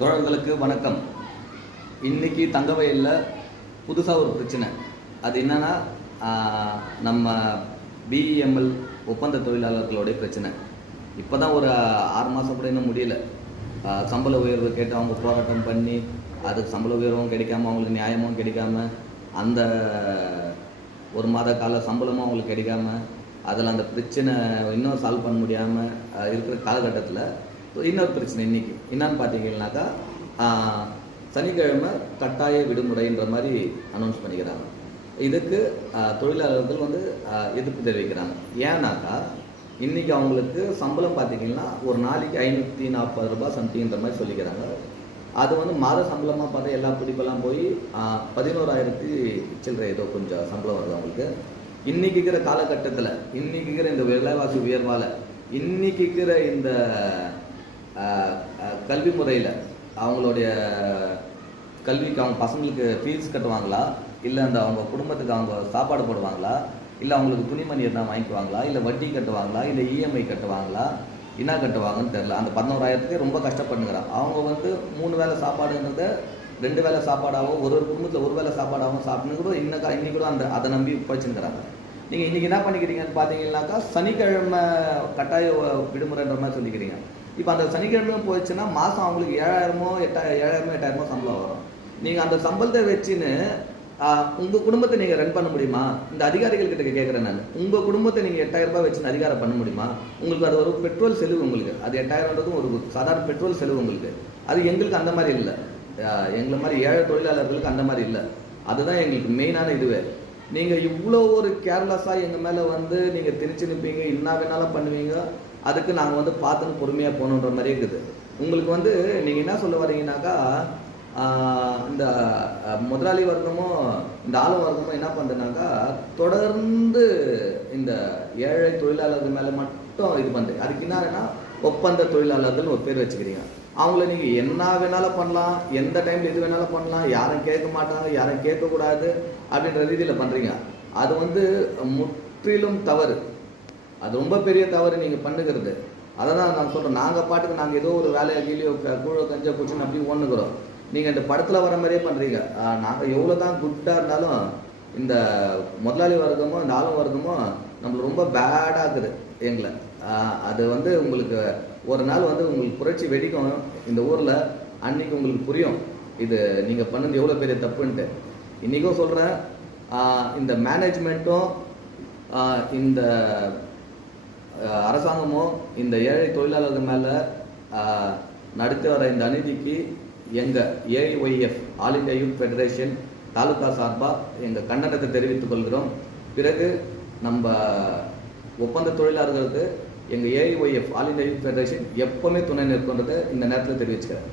தோழர்களுக்கு வணக்கம். இன்னைக்கு தங்கவயலில் புதுசாக ஒரு பிரச்சனை. அது என்னன்னா நம்ம பிஇஎம்எல் ஒப்பந்த தொழிலாளர்களுடைய பிரச்சனை. இப்போ தான் ஒரு ஆறு மாதம் கூட இன்னும் முடியல. சம்பள உயர்வு கேட்டு அவங்க போராட்டம் பண்ணி அதுக்கு சம்பள உயர்வும் கிடைக்காம அவங்களுக்கு நியாயமும் கிடைக்காம அந்த ஒரு மாத கால சம்பளமும் அவங்களுக்கு கிடைக்காம அதில் அந்த பிரச்சனை இன்னும் சால்வ் பண்ண முடியாமல் இருக்கிற காலகட்டத்தில் இன்னொரு பிரச்சனை இன்னைக்கு. என்னன்னு பார்த்தீங்கன்னாக்கா சனிக்கிழமை கட்டாய விடுமுறைன்ற மாதிரி அனௌன்ஸ் பண்ணிக்கிறாங்க. இதுக்கு தொழிலாளர்கள் வந்து எதிர்ப்பு தெரிவிக்கிறாங்க. ஏன்னாக்கா இன்னைக்கு அவங்களுக்கு சம்பளம் பார்த்தீங்கன்னா ஒரு நாளைக்கு ஐநூற்றி நாற்பது ரூபாய் சம்திங்ன்ற மாதிரி சொல்லிக்கிறாங்க. அது வந்து மாத சம்பளமாக பார்த்தா எல்லா பிடிப்பெல்லாம் போய் பதினோராயிரத்தி சில்லற ஏதோ கொஞ்சம் சம்பளம் வருது அவங்களுக்கு. இன்னைக்கு இருக்கிற காலகட்டத்தில் இன்னைக்கு இருக்கிற இந்த விலைவாசி உயர்வால் இன்னைக்கு இருக்கிற இந்த கல்வி முறையில் அவங்களுடைய கல்விக்கு அவங்க பசங்களுக்கு ஃபீஸ் கட்டுவாங்களா? இல்லை அந்த அவங்க குடும்பத்துக்கு அவங்க சாப்பாடு போடுவாங்களா? இல்லை அவங்களுக்கு துணிமணி எதனா வாங்கிக்குவாங்களா? இல்லை வட்டி கட்டுவாங்களா? இல்லை இஎம்ஐ கட்டுவாங்களா? என்ன கட்டுவாங்கன்னு தெரில அந்த பதினோராயிரத்துக்கு ரொம்ப கஷ்டப்படுங்கிறான். அவங்க வந்து மூணு வேளை சாப்பாடுங்கிறத ரெண்டு வேளை சாப்பாடாகவும் ஒரு ஒரு குடும்பத்தில் ஒரு வேளை சாப்பாடாகவும் சாப்பிட்டு இன்னும் இன்னைக்கு கூட அந்த அதை நம்பி படிச்சுங்கிறாங்க நீங்கள் இன்றைக்கி என்ன பண்ணிக்கிறீங்கன்னு பார்த்தீங்கன்னாக்கா சனிக்கிழமை கட்டாய விடுமுறைன்ற மாதிரி சொல்லிக்கிறீங்க. இப்போ அந்த சனிக்கிழமை போயிடுச்சுன்னா மாதம் அவங்களுக்கு ஏழாயிரமோ எட்டா ஏழாயிரமோ எட்டாயிரமோ சம்பளம் வரும். நீங்கள் அந்த சம்பளத்தை வச்சுன்னு உங்கள் குடும்பத்தை நீங்கள் ரன் பண்ண முடியுமா? இந்த அதிகாரிகள் கிட்ட கேட்குறேன் நான். உங்கள் குடும்பத்தை நீங்கள் எட்டாயிரம் ரூபாய் வச்சு அதிகாரம் பண்ண முடியுமா? உங்களுக்கு அது ஒரு பெட்ரோல் செலவு உங்களுக்கு. அது எட்டாயிரம்ன்றதும் ஒரு சாதாரண பெட்ரோல் செலவு உங்களுக்கு. அது எங்களுக்கு அந்த மாதிரி இல்லை. எங்களை மாதிரி ஏழை தொழிலாளர்களுக்கு அந்த மாதிரி இல்லை. அதுதான் எங்களுக்கு மெயினான இதுவே. நீங்கள் இவ்வளோ ஒரு கேர்லெஸ்ஸாக எங்கள் மேலே வந்து நீங்கள் திணிச்சு நிற்பீங்க என்ன வேணாலும் பண்ணுவீங்க அதுக்கு நாங்கள் வந்து பார்த்துன்னு பொறுமையாக போகணுன்ற மாதிரி இருக்குது. உங்களுக்கு வந்து நீங்கள் என்ன சொல்ல வரீங்கனாக்கா இந்த முதலாளி வர்க்கமும் இந்த ஆளு வர்க்கமும் என்ன பண்ணுறதுனாக்கா தொடர்ந்து இந்த ஏழை தொழிலாளர்கள் மேலே மட்டும் இது பண்ணுறது அதுக்கு என்னன்னா ஒப்பந்த தொழிலாளர்கள்னு ஒரு பேர் வச்சுக்கிறீங்க. அவங்கள நீங்கள் என்ன வேணாலும் பண்ணலாம் எந்த டைமில் எது வேணாலும் பண்ணலாம் யாரும் கேட்க மாட்டாங்க யாரும் கேட்கக்கூடாது அப்படின்ற ரீதியில் பண்ணுறீங்க அது வந்து முற்றிலும் தவறு. அது ரொம்ப பெரிய தவறு நீங்கள் பண்ணுகிறது. அதை தான் நான் சொல்கிறேன் நாங்கள் பாட்டுக்கு நாங்கள் ஏதோ ஒரு வேலையை கீழே கூழ கஞ்ச குச்சின்னு அப்படி ஒன்றுக்கிறோம் நீங்கள் இந்த படத்தில் வர மாதிரியே பண்ணுறீங்க நாங்கள் எவ்வளோ தான் குட்டாக இருந்தாலும் இந்த முதலாளி வர்க்கமோ இந்த ஆளும் வர்க்கமோ நம்மளுக்கு ரொம்ப பேடாக இருக்குது எங்களை. அது வந்து உங்களுக்கு ஒரு நாள் வந்து உங்களுக்கு புரட்சி வெடிக்கும் இந்த ஊரில் அன்னைக்கு உங்களுக்கு புரியும். இது நீங்கள் பண்ணது எவ்வளோ பெரிய தப்புன்ட்டு. இன்றைக்கும் சொல்கிறேன் இந்த மேனேஜ்மெண்ட்டும் இந்த அரசாங்கமும் இந்த ஏழை தொழிலாளர்கள் மேலே நடத்தி வர இந்த அநீதிக்கு எங்கள் AIYF all India youth federation taluka சார்பாக எங்கள் கண்டனத்தை தெரிவித்துக் கொள்கிறோம். பிறகு நம்ம ஒப்பந்த தொழிலாளர்களுக்கு எங்கள் AIYF all India youth federation எப்போவுமே துணை நிற்கின்றதை இந்த நேரத்தில் தெரிவிச்சுக்கிறேன்.